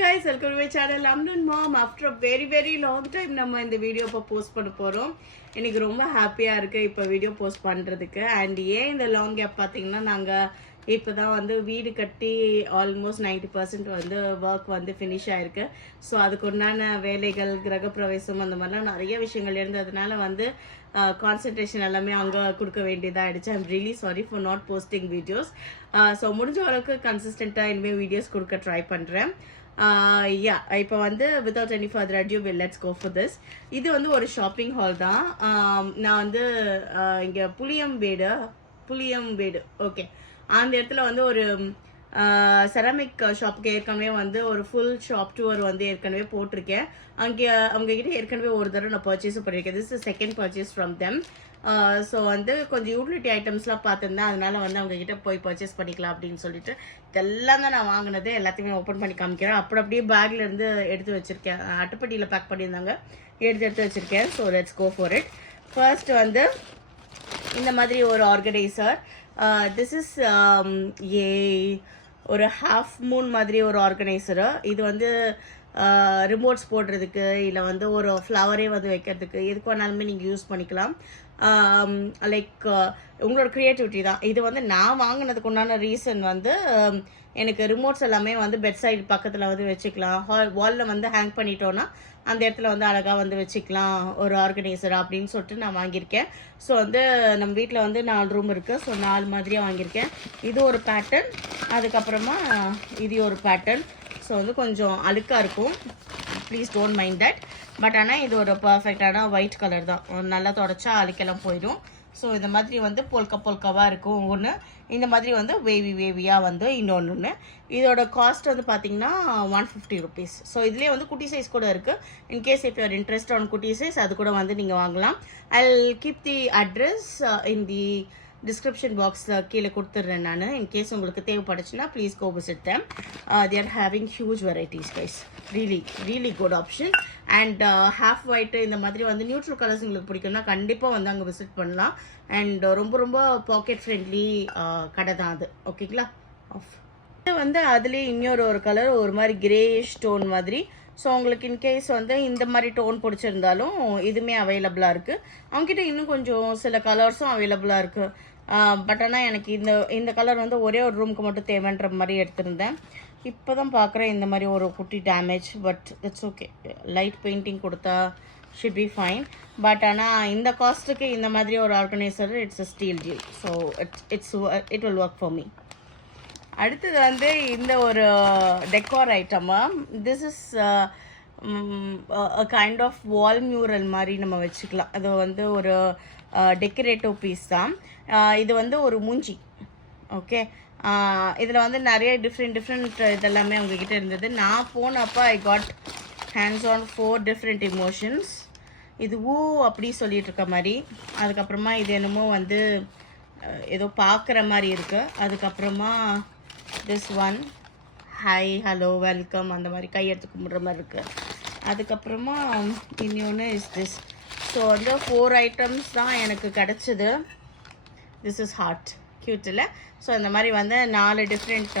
guys, welcome to my channel. I'm Nun Mom. After a very long time நம்ம இந்த video இப்போ post பண்ண போறோம். எனக்கு ரொம்ப ஹாப்பியா இருக்கு இப்போ வீடியோ போஸ்ட் பண்றதுக்கு. அண்ட் ஏன் இந்த லாங் கேப் பாத்தீங்கன்னா நாங்க இப்போதான் வந்து வீடு கட்டி ஆல்மோஸ்ட் 90% வந்து ஒர்க் வந்து ஃபினிஷ் ஆயிருக்கு. ஸோ அதுக்கு உண்டான வேலைகள் கிரகப்பிரவேசம் அந்த மாதிரிலாம் நிறைய விஷயங்கள் இருந்ததுனால வந்து கான்சன்ட்ரேஷன் எல்லாமே அங்கே கொடுக்க வேண்டியதாக ஆயிடுச்சு. I'm really sorry for not posting videos. So முடிஞ்ச அளவுக்கு கன்சிஸ்டண்ட்டாக இனிமேல் வீடியோஸ் கொடுக்க ட்ரை பண்ணுறேன். யா இப்போ வந்து without any further adieu let's go for this. இது வந்து ஒரு ஷாப்பிங் ஹால் தான். நான் வந்து இங்கே புளியம்பேடு ஓகே அந்த இடத்துல வந்து ஒரு செராமிக் ஷாப்புக்கு ஏற்கனவே வந்து ஒரு ஃபுல் ஷாப் டூர் வந்து ஏற்கனவே போட்டிருக்கேன். அவங்ககிட்ட ஏற்கனவே ஒரு தடவை நான் பர்ச்சேஸும் பண்ணியிருக்கேன். This is second purchase from them. So வந்து கொஞ்சம் யூட்டிலிட்டி ஐட்டம்ஸ்லாம் பார்த்துருந்தேன். அதனால வந்து அவங்ககிட்ட போய் பர்ச்சேஸ் பண்ணிக்கலாம் அப்படின்னு சொல்லிட்டு இதெல்லாம் தான் நான் வாங்கினது. எல்லாத்தையுமே ஓப்பன் பண்ணி காமிக்கிறேன். அப்படியே பேக்ல இருந்து எடுத்து வச்சிருக்கேன். அட்டைப்பட்டியில் பேக் பண்ணியிருந்தாங்க, எடுத்து வச்சிருக்கேன். So let's go for it. First வந்து இந்த மாதிரி ஒரு ஆர்கனைசர். திஸ் இஸ் ஒரு ஹாஃப் மூன் மாதிரி ஒரு ஆர்கனைசரு. இது வந்து ரிமோட்ஸ் போடுறதுக்கு இல்லை வந்து ஒரு ஃப்ளவரே வந்து வைக்கிறதுக்கு எதுக்கு வேணாலுமே நீங்கள் யூஸ் பண்ணிக்கலாம். லைக் உங்களோட க்ரியேட்டிவிட்டி தான். இது வந்து நான் வாங்கினதுக்கு உண்டான ரீசன் வந்து எனக்கு ரிமோட்ஸ் எல்லாமே வந்து பெட் சைடு பக்கத்தில் வந்து வச்சுக்கலாம். வாலில் வந்து ஹேங் பண்ணிட்டோன்னா அந்த இடத்துல வந்து அழகாக வந்து வச்சுக்கலாம் ஒரு ஆர்கனைசர் அப்படின்னு சொல்லிட்டு நான் வாங்கியிருக்கேன். ஸோ வந்து நம்ம வீட்டில் வந்து 4 ரூம் இருக்குது. ஸோ 4 மாதிரியாக வாங்கியிருக்கேன். இது ஒரு பேட்டர்ன், அதுக்கப்புறமா இது ஒரு பேட்டர்ன். ஸோ வந்து கொஞ்சம் அழுக்காக இருக்கும், please don't mind that. But ஆனால் இது ஒரு பர்ஃபெக்டான ஒயிட் கலர் தான். நல்லா தொடச்சா அழுக்கெல்லாம் போயிடும். ஸோ இந்த மாதிரி வந்து பொல்காவாக இருக்கும் ஒன்று. இந்த மாதிரி வந்து வேவியாக வந்து இன்னொன்று. இதோட காஸ்ட் வந்து பார்த்தீங்கன்னா 150 ருபீஸ். ஸோ இதுலேயே வந்து குட்டி சைஸ் கூட இருக்குது. In case if you're interest on குட்டி சைஸ் அது கூட வந்து நீங்கள் வாங்கலாம். I keep the address in the description பாக்ஸில் கீழே கொடுத்துட்றேன் நான். இன்கேஸ் உங்களுக்கு தேவைப்படுச்சுன்னா please go visit them. They are having huge varieties guys. Really good option. And half white இந்த மாதிரி வந்து நியூட்ரல் கலர்ஸ் உங்களுக்கு பிடிக்கும்னா கண்டிப்பாக வந்து அங்கே விசிட் பண்ணலாம். அண்ட் ரொம்ப பாக்கெட் ஃப்ரெண்ட்லி கடை தான் அது. ஓகேங்களா? ஆஃப் இது வந்து அதுலேயே இன்னொரு கலர் ஒரு மாதிரி கிரேஷ் டோன் மாதிரி. ஸோ உங்களுக்கு இன்கேஸ் வந்து இந்த மாதிரி டோன் பிடிச்சிருந்தாலும் இதுவுமே அவைலபிளாக இருக்குது. அவங்ககிட்ட இன்னும் கொஞ்சம் சில கலர்ஸும் அவைலபிளாக இருக்குது. பட் ஆனால் எனக்கு இந்த கலர் வந்து ஒரே ஒரு ரூமுக்கு மட்டும் தேவைன்ற மாதிரி எடுத்திருந்தேன். இப்போ தான் பார்க்குறேன் இந்த மாதிரி ஒரு குட்டி damage. But it's okay, light painting கொடுத்தா ஷுட் பி ஃபைன். பட் ஆனால் இந்த காஸ்ட்டுக்கு இந்த மாதிரி ஒரு organiser it's a steal deal. So it will work for me. அடுத்தது வந்து இந்த ஒரு டெக்கார் ஐட்டமா. This is kind of wall mural மாதிரி நம்ம வச்சுக்கலாம். அது வந்து ஒரு டெக்கரேட்டிவ் பீஸ் தான். இது வந்து ஒரு மூஞ்சி. ஓகே, இதில் வந்து நிறைய டிஃப்ரெண்ட் இதெல்லாமே அவங்கக்கிட்ட இருந்தது. நான் போனப்போ I got hands on 4 different emotions. இது அப்படி சொல்லிட்டு இருக்க மாதிரி. அதுக்கப்புறமா இது என்னமோ வந்து ஏதோ பார்க்குற மாதிரி இருக்குது. அதுக்கப்புறமா this one hi hello welcome அந்த மாதிரி கையெடுத்து கும்பிட்ற மாதிரி இருக்குது. அதுக்கப்புறமா இன்னொன்று இஸ் திஸ். ஸோ வந்து 4 ஐட்டம்ஸ் தான் எனக்கு கிடச்சிது. திஸ் இஸ் ஹார்ட், க்யூட் இல்லை? ஸோ இந்த மாதிரி வந்து 4 டிஃப்ரெண்ட்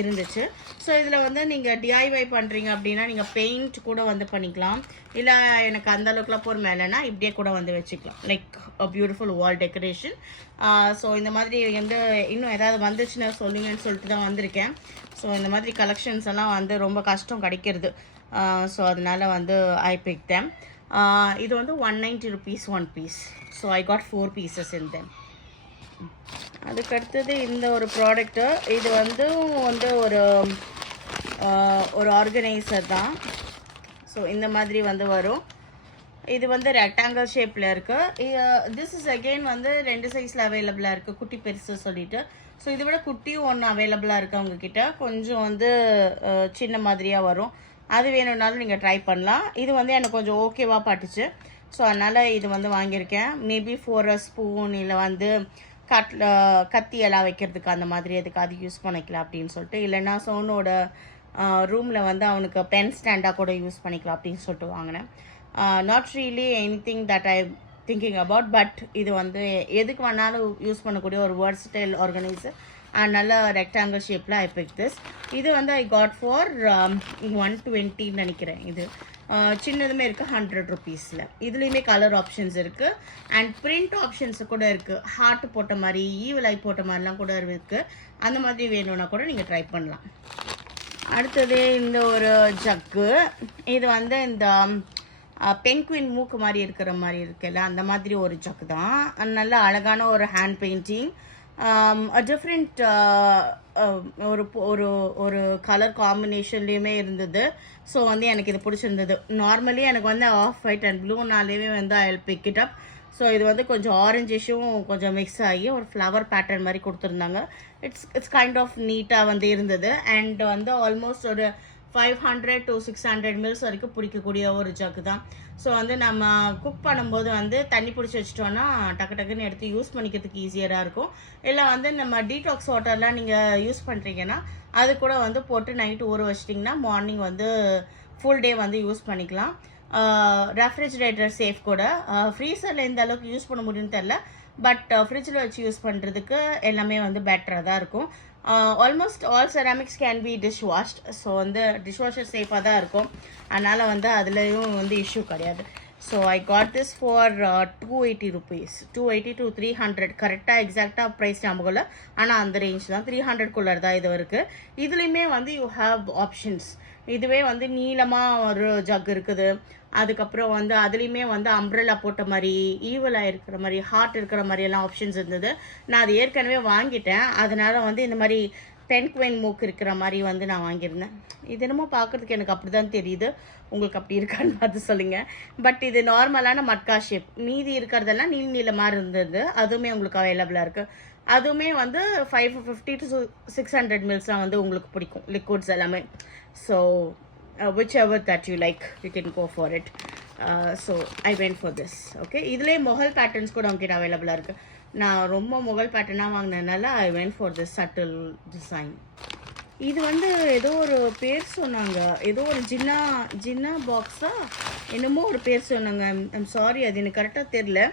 இருந்துச்சு. ஸோ இதில் வந்து நீங்கள் டிஐஒய் பண்ணுறீங்க அப்படின்னா நீங்கள் பெயிண்ட் கூட வந்து பண்ணிக்கலாம். இல்லை எனக்கு அந்த அளவுக்குலாம் பொறுமை இல்லைன்னா இப்படியே கூட வந்து வச்சுக்கலாம். Like a beautiful wall decoration. So இந்த மாதிரி வந்து இன்னும் ஏதாவது வந்துச்சுன்னா சொல்லுங்கன்னு சொல்லிட்டு தான் வந்திருக்கேன். ஸோ இந்த மாதிரி கலெக்ஷன்ஸ் எல்லாம் வந்து ரொம்ப கஷ்டம் கிடைக்கிறது. ஸோ அதனால வந்து ஐ பிக் தேம். இது வந்து 190 rupees 1 piece. So I got 4 pieces in them. அதுக்கடுத்தது இந்த ஒரு ப்ராடக்ட்டு. இது வந்து ஒரு ஆர்கனைசர் தான். ஸோ இந்த மாதிரி வந்து வரும். இது வந்து ரெக்டாங்கிள் ஷேப்பில் இருக்குது. திஸ் இஸ் அகெயின் வந்து 2 சைஸில் அவைலபிளாக இருக்குது, குட்டி பெருசு சொல்லிட்டு. ஸோ இதை விட குட்டியும் ஒன்று அவைலபிளாக இருக்குது அவங்கக்கிட்ட. கொஞ்சம் வந்து சின்ன மாதிரியாக வரும். அது வேணும்னாலும் நீங்கள் ட்ரை பண்ணலாம். இது வந்து எனக்கு கொஞ்சம் ஓகேவாக பட்டுச்சு. ஸோ அதனால் இது வந்து வாங்கியிருக்கேன். மேபி ஃபார் அ ஸ்பூன் இல்லை வந்து கத்தி எல்லாம் வைக்கிறதுக்கு அந்த மாதிரி அதுக்கு அது யூஸ் பண்ணிக்கலாம் அப்படின்னு சொல்லிட்டு. இல்லைன்னா சோனோட ரூமில் வந்து அவனுக்கு பென் ஸ்டாண்டாக கூட யூஸ் பண்ணிக்கலாம் அப்படின்னு சொல்லிட்டு வாங்கினேன். Not really anything that I thinking about. But இது வந்து எதுக்கு வேணாலும் யூஸ் பண்ணக்கூடிய ஒரு வெர்சடைல் ஆர்கனைசர். நல்ல ரெக்டாங்கிள் ஷேப்பில் ஐ பிக் திஸ். இது வந்து ஐ காட் ஃபார் 120 நினைக்கிறேன். இது சின்னதுமே இருக்குது 100 rupeesல. இதுலேயுமே கலர் ஆப்ஷன்ஸ் இருக்குது அண்ட் பிரிண்ட் ஆப்ஷன்ஸ் கூட இருக்குது. ஹார்ட் போட்ட மாதிரி ஈவில் ஐ போட்ட மாதிரிலாம் கூட இருக்குது. அந்த மாதிரி வேணும்னா கூட நீங்கள் ட்ரை பண்ணலாம். அடுத்தது இந்த ஒரு ஜக்கு. இது வந்து இந்த பென்குயின் மூக்கு மாதிரி இருக்கிற மாதிரி இருக்குல்ல, அந்த மாதிரி ஒரு ஜக்கு தான். நல்ல அழகான ஒரு ஹேண்ட் பெயிண்டிங், டிஃப்ரெண்ட் ஒரு ஒரு ஒரு கலர் காம்பினேஷன்லேயுமே இருந்தது. ஸோ வந்து எனக்கு இது பிடிச்சிருந்தது. நார்மலி எனக்கு வந்து ஆஃப் ஒயிட் அண்ட் ப்ளூனாலேயே வந்து I will big it up. So இது வந்து கொஞ்சம் ஆரஞ்சிஷும் கொஞ்சம் மிக்ஸ் ஆகி ஒரு ஃப்ளவர் பேட்டர்ன் மாதிரி கொடுத்துருந்தாங்க. இட்ஸ் கைண்ட் ஆஃப் நீட்டாக வந்து இருந்தது. அண்ட் வந்து ஆல்மோஸ்ட் ஒரு 500 to 600 mils வரைக்கும் பிடிக்கக்கூடிய ஒரு ஜக்கு தான். ஸோ வந்து நம்ம குக் பண்ணும்போது வந்து தண்ணி பிடிச்சி வச்சிட்டோன்னா டக்கு டக்குன்னு எடுத்து யூஸ் பண்ணிக்கிறதுக்கு ஈஸியராக இருக்கும். இல்லை வந்து நம்ம டீடாக்ஸ் வாட்டர்லாம் நீங்கள் யூஸ் பண்ணுறீங்கன்னா அது கூட வந்து போட்டு நைட்டு ஊற வச்சிட்டிங்கன்னா மார்னிங் வந்து ஃபுல் டே வந்து யூஸ் பண்ணிக்கலாம். ரெஃப்ரிஜிரேட்டர் சேஃப் கூட. ஃப்ரீசரில் எந்த அளவுக்கு யூஸ் பண்ண முடியும்னு தெரில, பட் ஃப்ரிட்ஜில் வச்சு யூஸ் பண்ணுறதுக்கு எல்லாமே வந்து பெட்டராக தான் இருக்கும். Almost all ceramics can be dish washed. So வந்து டிஷ் வாஷர் சேஃபாக தான் இருக்கும். அதனால் வந்து அதுலேயும் வந்து இஷ்யூ கிடையாது. So I God this for 280 rupees. 280 to 300 கரெக்டாக எக்ஸாக்டாக ப்ரைஸ் ஞாபகம் இல்லை, ஆனால் அந்த ரேஞ்ச் தான். 300 தான் இது இருக்குது. இதுலேயுமே வந்து யூ ஹாவ் ஆப்ஷன்ஸ். இதுவே வந்து நீளமாக ஒரு ஜக் இருக்குது. அதுக்கப்புறம் வந்து அதுலேயுமே வந்து அம்ப்ரெல்லா போட்ட மாதிரி ஈவலாக இருக்கிற மாதிரி ஹார்ட் இருக்கிற மாதிரி எல்லாம் ஆப்ஷன்ஸ் இருந்தது. நான் அது ஏற்கனவே வாங்கிட்டேன். அதனால வந்து இந்த மாதிரி பென்குயின் மூக்கு இருக்கிற மாதிரி வந்து நான் வாங்கியிருந்தேன். இது என்னமோ பார்க்குறதுக்கு எனக்கு அப்படி தான் தெரியுது. உங்களுக்கு அப்படி இருக்கான்னு பார்த்து சொல்லுங்கள். பட் இது நார்மலான மட்கா ஷேப். மீதி இருக்கிறதெல்லாம் நீளமாக இருந்தது. அதுவுமே உங்களுக்கு அவைலபிளாக இருக்குது. அதுவுமே வந்து 550 to 600 mils வந்து உங்களுக்கு பிடிக்கும் லிக்விட்ஸ் எல்லாமே. So whichever that you like, you can go for it. So I went for this. Okay, இதுலேயே மொகல் பேட்டர்ன்ஸ் கூட உங்ககிட்ட அவைலபிளாக இருக்குது. நான் ரொம்ப மொகல் பேட்டர்னாக வாங்கினதுனால I went for this subtle design. இது வந்து ஏதோ ஒரு பேர் சொன்னாங்க, ஏதோ ஒரு ஜின்னா பாக்ஸா என்னமோ ஒரு பேர் சொன்னாங்க. ஐம் சாரி, அது எனக்கு கரெக்டாக தெரில.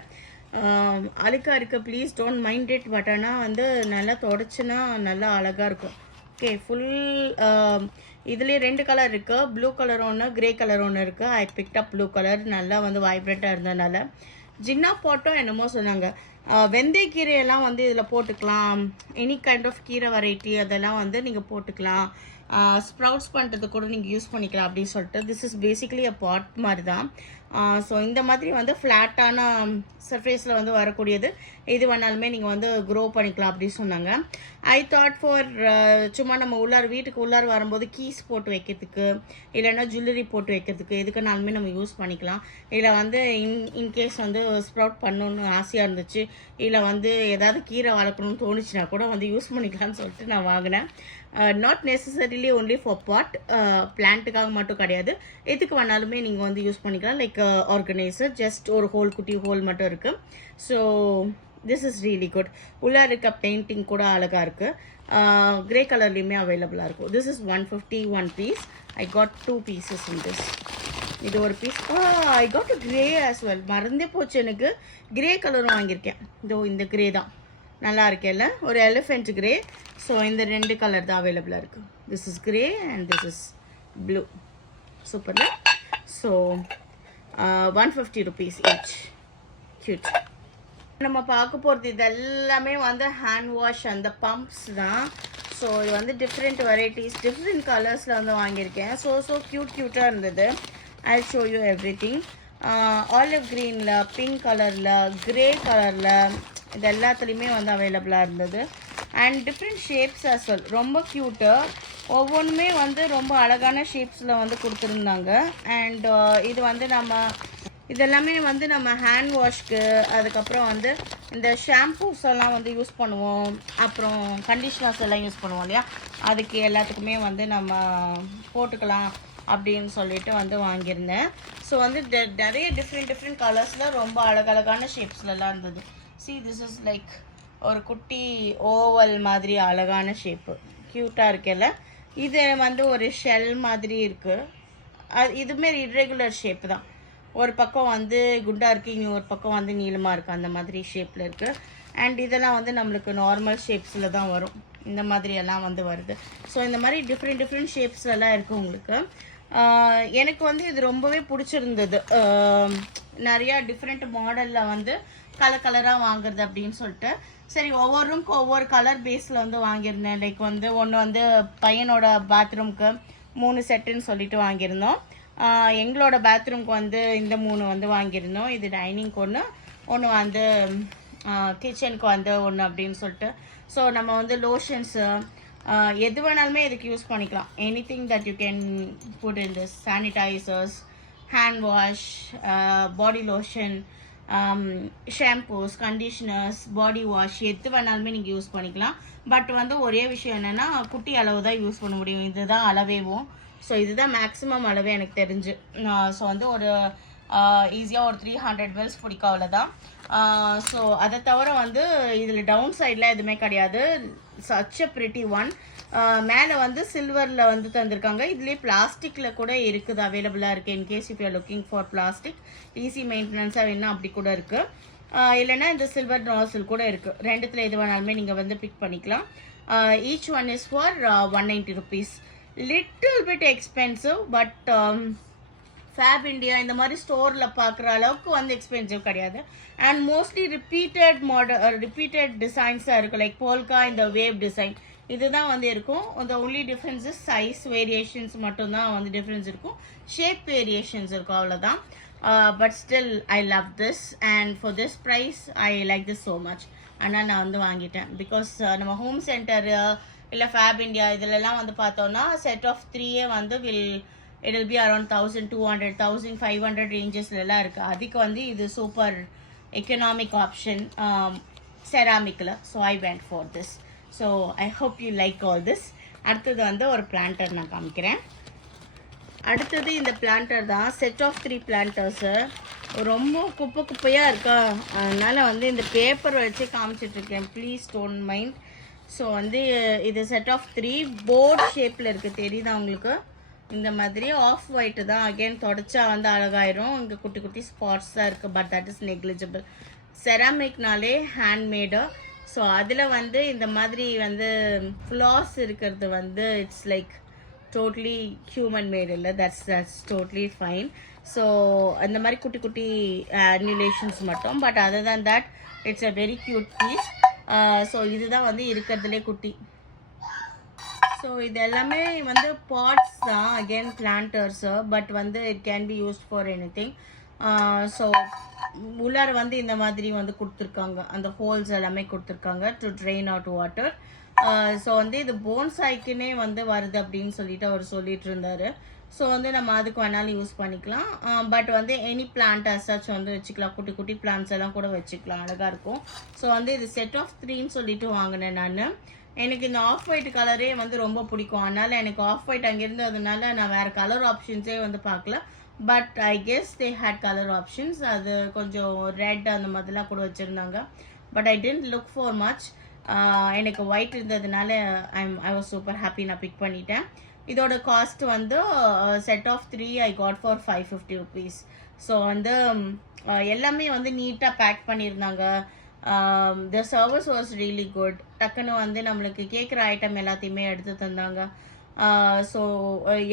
அழுக்காக இருக்குது, please don't mind it. But ஆனால் வந்து நல்லா தொடச்சுன்னா நல்லா அழகாக இருக்கும். ஓகே, ஃபுல் இதுலேயே 2 கலர் இருக்குது. ப்ளூ கலர் ஒன்று, கிரே கலர் ஒன்று இருக்குது. ஐ பிக்ட் அப் ப்ளூ கலர். நல்லா வந்து வைப்ரண்ட்டாக இருந்ததுனால. ஜின்னா போட்டோம் என்னமோ சொன்னாங்க. வெந்தய கீரையெல்லாம் வந்து இதில் போட்டுக்கலாம். எனி கைண்ட் ஆஃப் கீரை வெரைட்டி அதெல்லாம் வந்து நீங்கள் போட்டுக்கலாம். ஸ்ப்ரவுட்ஸ் பண்ணுறது கூட நீங்கள் யூஸ் பண்ணிக்கலாம் அப்படின்னு சொல்லிட்டு. திஸ் இஸ் பேசிக்கலி அ பாட் மாதிரி தான். ஸோ இந்த மாதிரி வந்து ஃப்ளாட்டான சர்ஃபேஸில் வந்து வரக்கூடியது எது வேணாலுமே நீங்கள் வந்து க்ரோ பண்ணிக்கலாம் அப்படின்னு சொன்னாங்க. ஐ தாட் ஃபார் சும்மா நம்ம வீட்டுக்கு உள்ளார வரும்போது கீஸ் போட்டு வைக்கிறதுக்கு, இல்லைன்னா ஜுவல்லரி போட்டு வைக்கிறதுக்கு, எதுக்குனாலுமே நம்ம யூஸ் பண்ணிக்கலாம். இல்லை வந்து இன்கேஸ் வந்து ஸ்ப்ரவுட் பண்ணணுன்னு ஆசையாக இருந்துச்சு, இல்லை வந்து ஏதாவது கீரை வளர்க்கணும்னு தோணுச்சுன்னா கூட வந்து யூஸ் பண்ணிக்கலாம்னு சொல்லிட்டு நான் வாங்கினேன். நாட் நெசசரிலி ஒன்லி ஃபார் பாட், பிளான்ட்டுக்காக மட்டும் கிடையாது, எதுக்கு வேணாலுமே நீங்கள் வந்து யூஸ் பண்ணிக்கலாம். லைக் ஆர்கனைசர், ஜஸ்ட் ஒரு குட்டி ஹோல் மட்டும் இருக்குது. So this is really good. உள்ளே இருக்க பெயிண்டிங் கூட அழகாக இருக்குது. கிரே கலர்லேயுமே அவைலபிளாக இருக்கும். This is 151 piece. I got 2 pieces in this. இது ஒரு piece. I got a grey as well. மறந்தே போச்சு எனக்கு. கிரே கலரும் வாங்கியிருக்கேன். இதோ இந்த கிரே தான் நல்லா இருக்கேல்ல, ஒரு எலிஃபென்ட் கிரே. ஸோ இந்த 2 கலர் தான் அவைலபிளாக இருக்குது. This is grey and this is blue. சூப்பர்ல. So 150 rupees each. க்யூட். நம்ம பார்க்க போகிறது இதெல்லாமே வந்து ஹேண்ட் வாஷ் அந்த பம்ப்ஸ் தான். ஸோ இது வந்து டிஃப்ரெண்ட் வெரைட்டிஸ், டிஃப்ரெண்ட் கலர்ஸில் வந்து வாங்கியிருக்கேன். ஸோ க்யூட்டாக இருந்தது. I show you every thing. Olive க்ரீனில், பிங்க் கலரில், கிரே கலரில், இது எல்லாத்துலேயுமே வந்து அவைலபிளாக இருந்தது. And different shapes as well. ரொம்ப க்யூட்டு. ஒவ்வொன்றுமே வந்து ரொம்ப அழகான ஷேப்ஸில் வந்து கொடுத்துருந்தாங்க. அண்ட் இது வந்து இதெல்லாமே வந்து நம்ம ஹேண்ட் வாஷ்க்கு, அதுக்கப்புறம் வந்து இந்த ஷாம்பூஸ் எல்லாம் வந்து யூஸ் பண்ணுவோம், அப்புறம் கண்டிஷ்னர்ஸ் எல்லாம் யூஸ் பண்ணுவோம் இல்லையா, அதுக்கு எல்லாத்துக்குமே வந்து நம்ம போட்டுக்கலாம் அப்படின்னு சொல்லிட்டு வந்து வாங்கியிருந்தேன். ஸோ வந்து நிறைய டிஃப்ரெண்ட் கலர்ஸில் ரொம்ப அழகழகான ஷேப்ஸ்லலாம் இருந்தது. See, this is like ஒரு குட்டி ஓவல் மாதிரி அழகான ஷேப்பு, க்யூட்டாக இருக்குல்ல. இது வந்து ஒரு ஷெல் மாதிரி இருக்குது. இதுமாரி இர்ரெகுலர் ஷேப்பு தான். ஒரு பக்கம் வந்து குண்டாக இருக்குது, இங்கே ஒரு பக்கம் வந்து நீளமாக இருக்குது, அந்த மாதிரி ஷேப்பில் இருக்குது. அண்ட் இதெல்லாம் வந்து நம்மளுக்கு நார்மல் ஷேப்ஸில் தான் வரும். இந்த மாதிரி எல்லாம் வந்து வருது. ஸோ இந்த மாதிரி டிஃப்ரெண்ட் ஷேப்ஸ் எல்லாம் இருக்குது உங்களுக்கு. எனக்கு வந்து இது ரொம்பவே பிடிச்சிருந்தது. நிறையா டிஃப்ரெண்ட் மாடலில் வந்து கலராக வாங்குறது அப்படின்னு சொல்லிட்டு சரி ஒவ்வொரு ரூமுக்கு ஒவ்வொரு கலர் பேஸில் வந்து வாங்கியிருந்தேன். லைக் வந்து ஒன்று வந்து பையனோட பாத்ரூம்க்கு 3 செட்டுன்னு சொல்லிட்டு வாங்கியிருந்தோம். எங்களோட பாத்ரூம்க்கு வந்து இந்த 3 வந்து வாங்கியிருந்தோம். இது டைனிங்க்கு ஒன்று வந்து கிச்சனுக்கு வந்து ஒன்று அப்படின்னு சொல்லிட்டு. ஸோ நம்ம வந்து லோஷன்ஸு எது வேணாலுமே இதுக்கு யூஸ் பண்ணிக்கலாம். Anything that you can put in this. Sanitizers, hand wash, body lotion, shampoos, conditioners, body wash எது வேணாலுமே நீங்கள் யூஸ் பண்ணிக்கலாம். பட் வந்து ஒரே விஷயம் என்னென்னா குட்டி அளவு தான் யூஸ் பண்ண முடியும். இதுதான் அளவேவும். ஸோ இதுதான் மேக்ஸிமம் அளவே எனக்கு தெரிஞ்சு. ஸோ வந்து ஒரு ஈஸியாக ஒரு 300 ml பிடிக்கும், அவ்வளோதான். ஸோ அதை தவிர வந்து இதில் டவுன் சைடில் எதுவுமே கிடையாது. Such a pretty one. மேலே வந்து சில்வரில் வந்து தந்திருக்காங்க. இதுலேயே பிளாஸ்டிக்கில் கூட இருக்குது, அவைலபிளாக இருக்குது. In case if you are looking for plastic easy மெயின்டெனன்ஸாக வேணும் அப்படி கூட இருக்குது. இல்லைன்னா இந்த சில்வர் நாசில் கூட இருக்குது. ரெண்டுத்தில் எது வேணாலுமே நீங்கள் வந்து பிக் பண்ணிக்கலாம். Each one is for 190 rupees. Little bit expensive, but Fab India இந்த மாதிரி ஸ்டோரில் பார்க்குற அளவுக்கு வந்து எக்ஸ்பென்சிவ் கிடையாது. அண்ட் மோஸ்ட்லி ரிப்பீட்டட் டிசைன்ஸாக இருக்கும். லைக் போல்கா இந்த வேவ் டிசைன் இதுதான் வந்து இருக்கும். இந்த only difference is size variations மட்டும்தான் வந்து டிஃப்ரென்ஸ் இருக்கும். ஷேப் வேரியேஷன்ஸ் இருக்கும், அவ்வளோதான். But still I love this and for this price I like this so much. ஆனால் நான் வந்து வாங்கிட்டேன். பிகாஸ் நம்ம ஹோம் சென்டர் இல்லை ஃபேப் இண்டியா இதிலெல்லாம் வந்து பார்த்தோன்னா செட் ஆஃப் 3 வந்து it will be around 1200 1500 ரேஞ்சஸ்லாம் இருக்குது. அதுக்கு வந்து இது சூப்பர் எக்கனாமிக் ஆப்ஷன் செராமிக்கில். So I went for this. So I hope you like all this. அடுத்தது வந்து ஒரு பிளான்டர் நான் காமிக்கிறேன். அடுத்தது இந்த பிளான்டர் தான். செட் ஆஃப் 3 பிளான்டர்ஸு ரொம்ப குப்பையாக இருக்கா, அதனால் வந்து இந்த பேப்பர் வச்சு காமிச்சிட்ருக்கேன். Please don't mind. ஸோ வந்து இது செட் ஆஃப் 3 போர்ட் ஷேப்பில் இருக்குது. தெரியுதா உங்களுக்கு? இந்த மாதிரி ஆஃப் ஒயிட்டு தான். அகெயின் தொடச்சா வந்து அழகாயிரும். இங்கே குட்டி குட்டி ஸ்பாட்ஸ் தான் இருக்குது, பட் தட் இஸ் நெக்லிஜிபிள். செராமிக்னாலே ஹேண்ட்மேடு. ஸோ அதில் வந்து இந்த மாதிரி வந்து ஃப்ளாஸ் இருக்கிறது வந்து it's like totally human made இல்லை. That's totally fine. ஸோ அந்த மாதிரி குட்டி குட்டி அனிலேஷன்ஸ் மட்டும். But other than that it's a very cute piece. So இதுதான் வந்து இருக்கிறதுலே குட்டி. ஸோ இது எல்லாமே வந்து பாட்ஸ் தான், அகெயின் பிளான்டர்ஸு. பட் வந்து it can be used for anything. So உள்ளார வந்து இந்த மாதிரி வந்து கொடுத்துருக்காங்க. அந்த ஹோல்ஸ் எல்லாமே கொடுத்துருக்காங்க to train out water. So வந்து இது போன்சாய்க்குன்னே வந்து வருது அப்படின்னு சொல்லிட்டு அவர் சொல்லிட்டு இருந்தார். ஸோ வந்து நம்ம அதுக்கு வேணாலும் யூஸ் பண்ணிக்கலாம். பட் வந்து எனி பிளான்ட் அசாச் வந்து வச்சுக்கலாம். குட்டி குட்டி பிளான்ட்ஸ் எல்லாம் கூட வச்சுக்கலாம், அழகாக இருக்கும். ஸோ வந்து இது செட் ஆஃப் 3ன்னு சொல்லிட்டு வாங்கினேன் நான். எனக்கு இந்த ஆஃப் ஒயிட் கலரே வந்து ரொம்ப பிடிக்கும். அதனால் எனக்கு ஆஃப் ஒயிட் அங்கே இருந்ததுனால நான் வேறு கலர் ஆப்ஷன்ஸே வந்து பார்க்கல. But I guess they had colour options. அது கொஞ்சம் ரெட் அந்த மாதிரிலாம் கூட வச்சுருந்தாங்க. But I tend look for much. எனக்கு ஒயிட் இருந்ததுனால ஐ வாஸ் சூப்பர் ஹாப்பி. நான் பிக் பண்ணிட்டேன். இதோட காஸ்ட் வந்து set of 3 I got for 550 rupees. So வந்து எல்லாமே வந்து நீட்டாக பேக் பண்ணியிருந்தாங்க. The service was really good. டக்குன்னு வந்து நம்மளுக்கு கேட்குற ஐட்டம் எல்லாத்தையுமே எடுத்து தந்தாங்க. ஸோ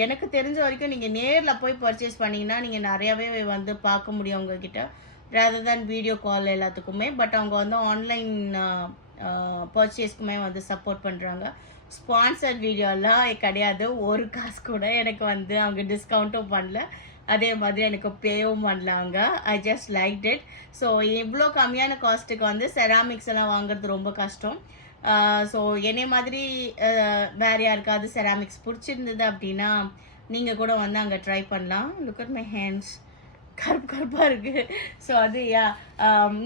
எனக்கு தெரிஞ்ச வரைக்கும் நீங்கள் நேரில் போய் பர்ச்சேஸ் பண்ணிங்கன்னா நீங்கள் நிறையாவே வந்து பார்க்க முடியும் உங்ககிட்ட, ரேதர் தேன் வீடியோ கால் எல்லாத்துக்குமே. பட் அவங்க வந்து ஆன்லைன் பர்ச்சேஸ்க்குமே வந்து சப்போர்ட் பண்ணுறாங்க. ஸ்பான்சர்ட் வீடியோலாம் கிடையாது. ஒரு காசு கூட எனக்கு வந்து அவங்க டிஸ்கவுண்ட்டும் பண்ணல, அதே மாதிரி எனக்கு பேவும் பண்ணலாங்க. I just like it. So இவ்வளோ கம்மியான காஸ்ட்டுக்கு வந்து செராமிக்ஸ் எல்லாம் வாங்குறது ரொம்ப கஷ்டம். ஸோ என்னை மாதிரி வேறு யாருக்காவது செராமிக்ஸ் பிடிச்சிருந்தது அப்படின்னா நீங்கள் கூட வந்து அங்கே ட்ரை பண்ணலாம். லுக் அட் மை ஹேண்ட்ஸ், கருப்பாக இருக்குது. ஸோ அது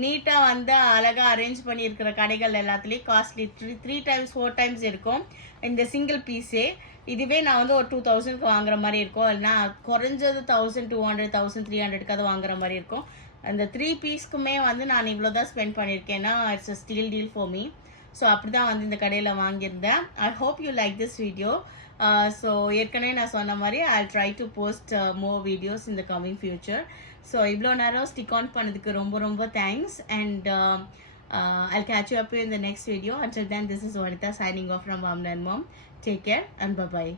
நீட்டாக வந்து அழகாக அரேஞ்ச் பண்ணியிருக்கிற கடைகள் எல்லாத்துலேயும் காஸ்ட்லி 3 times 4 times இருக்கும் இந்த சிங்கிள் பீஸே. இதுவே நான் வந்து ஒரு 2000க்கு வாங்குற மாதிரி இருக்கும், இல்லைனா குறைஞ்சது 1200 1300க்கு அது வாங்குற மாதிரி இருக்கும். அந்த 3 பீஸ்க்குமே வந்து நான் இவ்வளோ தான் ஸ்பெண்ட் பண்ணியிருக்கேன்னா it's a steal deal for me. So அப்படி தான் வந்து இந்த கடையில் வாங்கியிருந்தேன். I hope you like this video. So ஏற்கனவே நான் சொன்ன மாதிரி I try to post more videos in the coming future. So இவ்வளோ நேரம் ஸ்டிக் ஆன் பண்ணதுக்கு ரொம்ப ரொம்ப thanks. And I'll catch you up in the next video. Until then, this is Vanitha signing off from Mom and Mom. Take care and bye-bye.